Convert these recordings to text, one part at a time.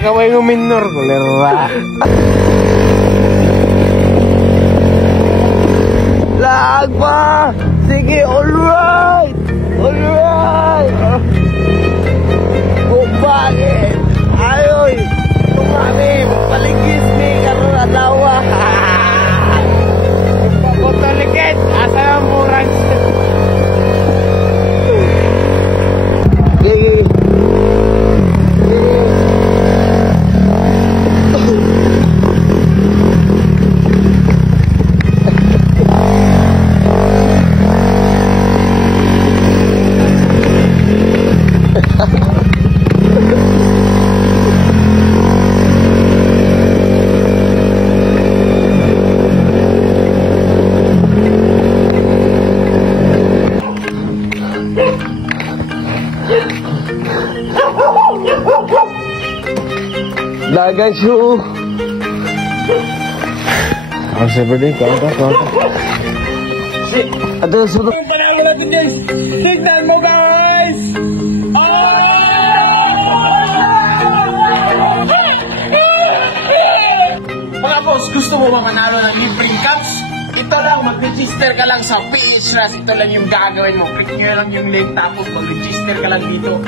kamay ng minor, kulera. Lag pa! Sige, alright! Alright! Bakit? Ayoy! Tumami! Paligis ni Karadawa! Paputulikit! Asa ang murang? Gigi! Dagan siya. Ang sabi kau tak. Ada sudah. Panalo natin guys. Tignan mo guys. Mga boss, gusto mo ba manalo ng libreng caps? Ito lang, mag-register ka lang sa PH Rush. Ito lang yung gagawin mo. Click nyo lang yung link tapos mag-register ka lang dito.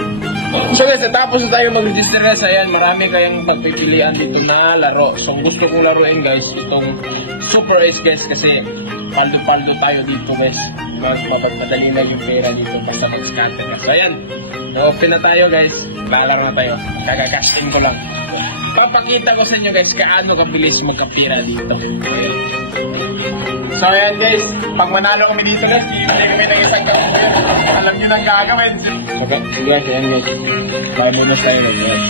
So guys, tapos tayo mag-register na sa yan. Marami kayang pagpipilian dito na laro. So gusto kong laruin guys, itong Super Ace guys kasi paldo-paldo tayo dito guys. Mapagpadali na yung pera dito basta mag-scatter ka. So ayan, open na tayo guys. Lalaro na tayo. Kagakasting ko lang. Papakita ko sa inyo guys kaano kabilis magkapira dito. So ayan guys, pag manalo kami dito guys, hindi kami ng isang gawin. Alam nyo nang gagawin. So guys, ayan guys. Kaya muna tayo guys.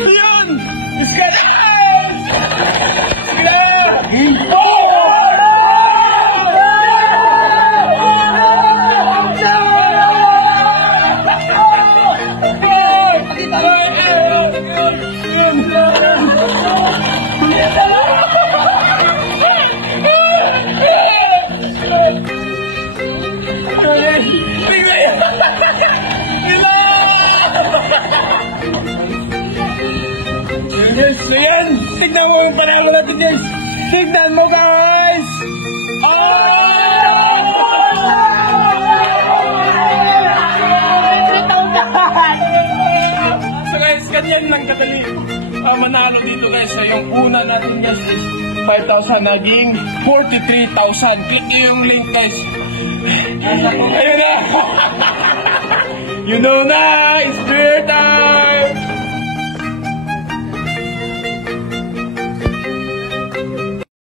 Ayan! Iska na! Sige na! So yan, tignan mo yung panalo natin guys. Tignan mo guys. So guys, ganyan lang kadali manalo dito guys. So yung una natin guys is 5,000 naging 43,000. Click nyo yung link guys. Ayun na. You know na.